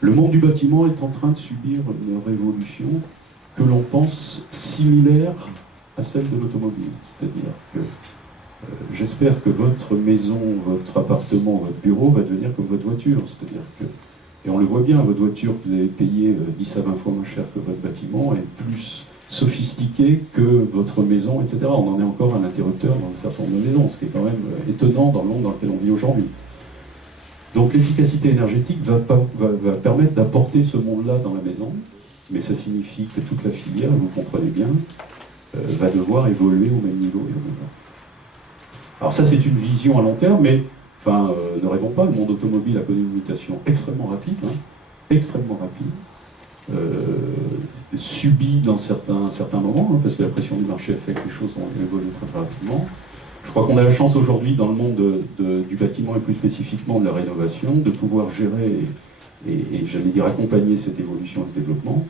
Le monde du bâtiment est en train de subir une révolution que l'on pense similaire à celle de l'automobile. C'est-à-dire que j'espère que votre maison, votre appartement, votre bureau va devenir comme votre voiture. C'est-à-dire que, et on le voit bien, votre voiture que vous avez payée 10 à 20 fois moins cher que votre bâtiment est plus sophistiquée que votre maison, etc. On en est encore à l'interrupteur dans un certain nombre de maisons, ce qui est quand même étonnant dans le monde dans lequel on vit aujourd'hui. Donc l'efficacité énergétique va permettre d'apporter ce monde-là dans la maison, mais ça signifie que toute la filière, vous comprenez bien, va devoir évoluer au même niveau et au même temps. Alors ça, c'est une vision à long terme, mais enfin, ne rêvons pas, le monde automobile a connu une mutation extrêmement rapide, subie dans certains moments, parce que la pression du marché a fait que les choses ont évolué très rapidement. Je crois qu'on a la chance aujourd'hui, dans le monde du bâtiment et plus spécifiquement de la rénovation, de pouvoir gérer et j'allais dire accompagner cette évolution et ce développement.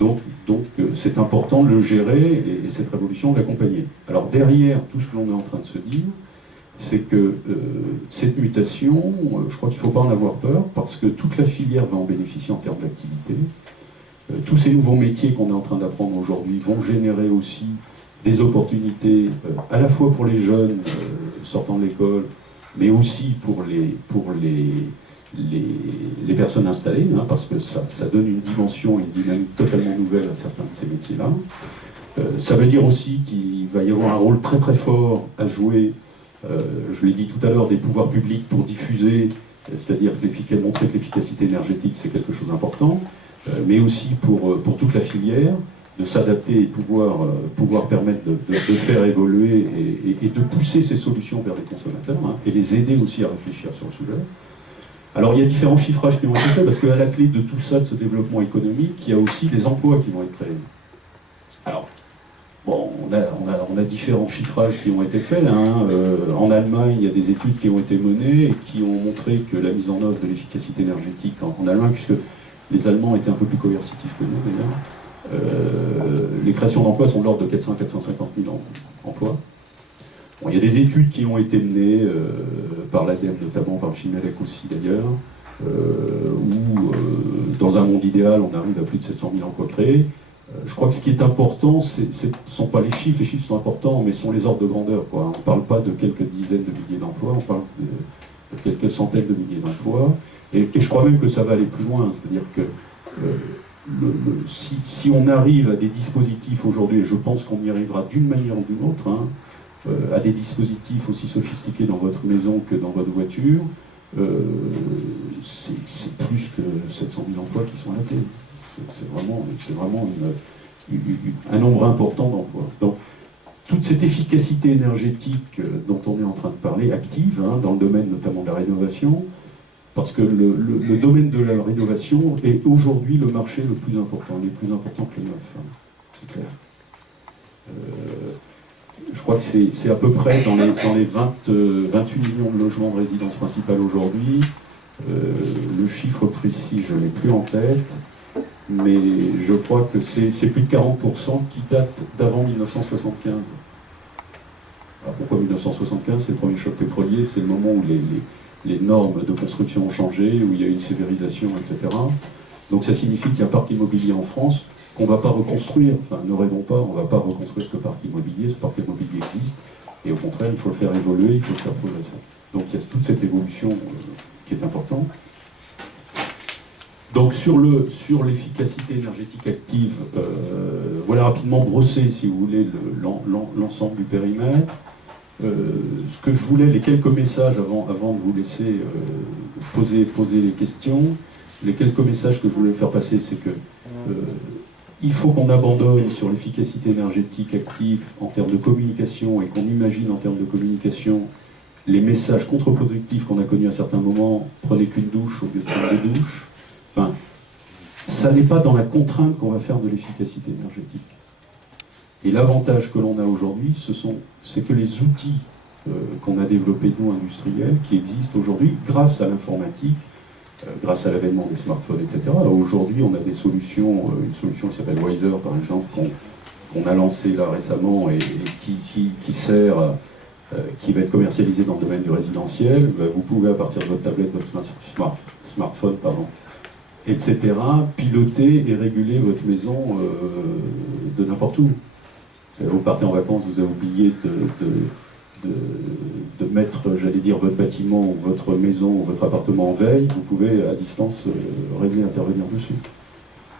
Donc c'est important de le gérer et cette révolution de l'accompagner. Alors derrière tout ce que l'on est en train de se dire, c'est que cette mutation, je crois qu'il ne faut pas en avoir peur, parce que toute la filière va en bénéficier en termes d'activité. Tous ces nouveaux métiers qu'on est en train d'apprendre aujourd'hui vont générer aussi des opportunités à la fois pour les jeunes sortant de l'école, mais aussi pour les personnes installées, hein, parce que ça donne une dimension, une dynamique totalement nouvelle à certains de ces métiers-là. Ça veut dire aussi qu'il va y avoir un rôle très très fort à jouer, je l'ai dit tout à l'heure, des pouvoirs publics pour diffuser, c'est-à-dire montrer que l'efficacité énergétique c'est quelque chose d'important, mais aussi pour toute la filière, de s'adapter et pouvoir permettre de faire évoluer et de pousser ces solutions vers les consommateurs, hein, et les aider aussi à réfléchir sur le sujet. Alors il y a différents chiffrages qui ont été faits, parce qu'à la clé de tout ça, de ce développement économique, il y a aussi des emplois qui vont être créés. Alors, bon, on a différents chiffrages qui ont été faits, hein. En Allemagne, il y a des études qui ont été menées et qui ont montré que la mise en œuvre de l'efficacité énergétique en Allemagne, puisque les Allemands étaient un peu plus coercitifs que nous d'ailleurs, les créations d'emplois sont de l'ordre de 400 à 450 000 emplois. Bon, il y a des études qui ont été menées par l'ADEME, notamment par le Chimelec aussi d'ailleurs, où dans un monde idéal, on arrive à plus de 700 000 emplois créés. Je crois que ce qui est important, ce ne sont pas les chiffres sont importants, mais ce sont les ordres de grandeur, quoi. On ne parle pas de quelques dizaines de milliers d'emplois, on parle de quelques centaines de milliers d'emplois. Et je crois même que ça va aller plus loin, c'est-à-dire que si on arrive à des dispositifs aujourd'hui, et je pense qu'on y arrivera d'une manière ou d'une autre, hein, à des dispositifs aussi sophistiqués dans votre maison que dans votre voiture, c'est plus que 700 000 emplois qui sont à la clé. C'est vraiment un nombre important d'emplois. Donc, toute cette efficacité énergétique dont on est en train de parler, active, hein, dans le domaine notamment de la rénovation, parce que le domaine de la rénovation est aujourd'hui le marché le plus important. Il est plus important que le neuf, hein, c'est clair. Je crois que c'est à peu près dans les 28 millions de logements de résidence principale aujourd'hui. Le chiffre précis, je ne l'ai plus en tête, mais je crois que c'est plus de 40% qui datent d'avant 1975. Alors pourquoi 1975? C'est le premier choc pétrolier, c'est le moment où les normes de construction ont changé, où il y a eu une sévérisation, etc. Donc ça signifie qu'il y a un parc immobilier en France qu'on ne va pas reconstruire. Enfin, ne rêvons pas, on ne va pas reconstruire ce parc immobilier. Ce parc immobilier existe, et au contraire, il faut le faire évoluer, il faut le faire progresser. Donc il y a toute cette évolution qui est importante. Donc sur l'efficacité énergétique active, voilà rapidement brossé, si vous voulez, l'ensemble du périmètre. Ce que je voulais, les quelques messages avant de vous laisser poser les questions, les quelques messages que je voulais faire passer, c'est que il faut qu'on abandonne sur l'efficacité énergétique active en termes de communication, et qu'on imagine en termes de communication les messages contre-productifs qu'on a connus à certains moments, prenez qu'une douche au lieu de prendre des douches. Enfin, ça n'est pas dans la contrainte qu'on va faire de l'efficacité énergétique. Et l'avantage que l'on a aujourd'hui, c'est que les outils qu'on a développés, nous, industriels, qui existent aujourd'hui, grâce à l'informatique, grâce à l'avènement des smartphones, etc. Aujourd'hui, on a des solutions, une solution qui s'appelle Wiser, par exemple, qu'on a lancée là récemment et qui sert, qui va être commercialisée dans le domaine du résidentiel. Vous pouvez, à partir de votre tablette, votre smartphone, etc., piloter et réguler votre maison de n'importe où. Vous partez en vacances, vous avez oublié de mettre, j'allais dire, votre bâtiment, ou votre maison, ou votre appartement en veille, vous pouvez à distance régler, intervenir dessus.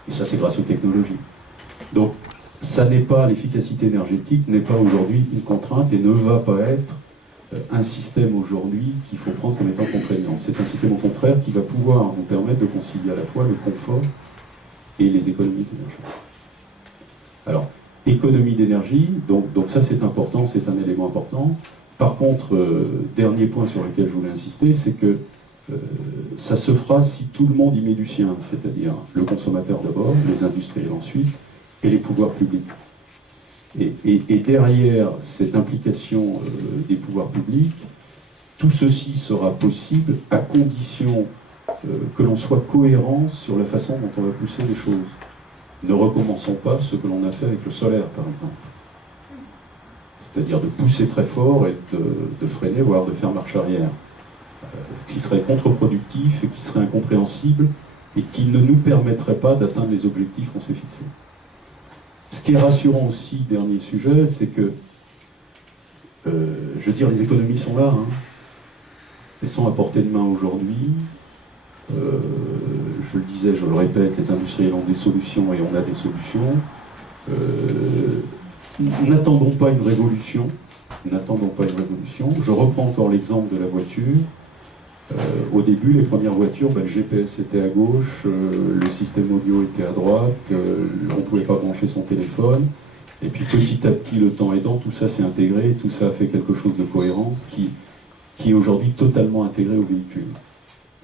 Et ça, c'est grâce aux technologies. Donc, ça n'est pas, l'efficacité énergétique n'est pas aujourd'hui une contrainte et ne va pas être un système aujourd'hui qu'il faut prendre comme étant contraignant. C'est un système au contraire qui va pouvoir vous permettre de concilier à la fois le confort et les économies d'énergie. Alors, économie d'énergie, donc ça c'est important, c'est un élément important. Par contre, dernier point sur lequel je voulais insister, c'est que ça se fera si tout le monde y met du sien, c'est-à-dire le consommateur d'abord, les industriels ensuite, et les pouvoirs publics. Et derrière cette implication des pouvoirs publics, tout ceci sera possible à condition que l'on soit cohérent sur la façon dont on va pousser les choses. Ne recommençons pas ce que l'on a fait avec le solaire, par exemple. C'est-à-dire de pousser très fort et de freiner, voire de faire marche arrière. Qui serait contre-productif et qui serait incompréhensible et qui ne nous permettrait pas d'atteindre les objectifs qu'on s'est fixés. Ce qui est rassurant aussi, dernier sujet, c'est que, je veux dire, les économies sont là. Hein. Elles sont à portée de main aujourd'hui. Je le disais, je le répète, les industriels ont des solutions et on a des solutions. N'attendons pas une révolution. N'attendons pas une révolution. Je reprends encore l'exemple de la voiture. Au début, les premières voitures, le GPS était à gauche, le système audio était à droite, on ne pouvait pas brancher son téléphone. Et puis petit à petit, le temps aidant, tout ça s'est intégré, tout ça a fait quelque chose de cohérent qui est aujourd'hui totalement intégré au véhicule.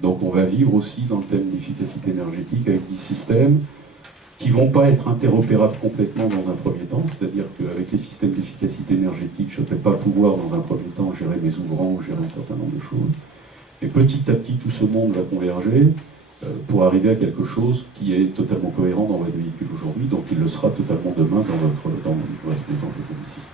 Donc on va vivre aussi dans le thème d'efficacité énergétique avec des systèmes qui ne vont pas être interopérables complètement dans un premier temps, c'est-à-dire qu'avec les systèmes d'efficacité énergétique, je ne vais pas pouvoir dans un premier temps gérer mes ouvrants ou gérer un certain nombre de choses. Et petit à petit, tout ce monde va converger pour arriver à quelque chose qui est totalement cohérent dans votre véhicule aujourd'hui, donc il le sera totalement demain dans votre maison de domicile.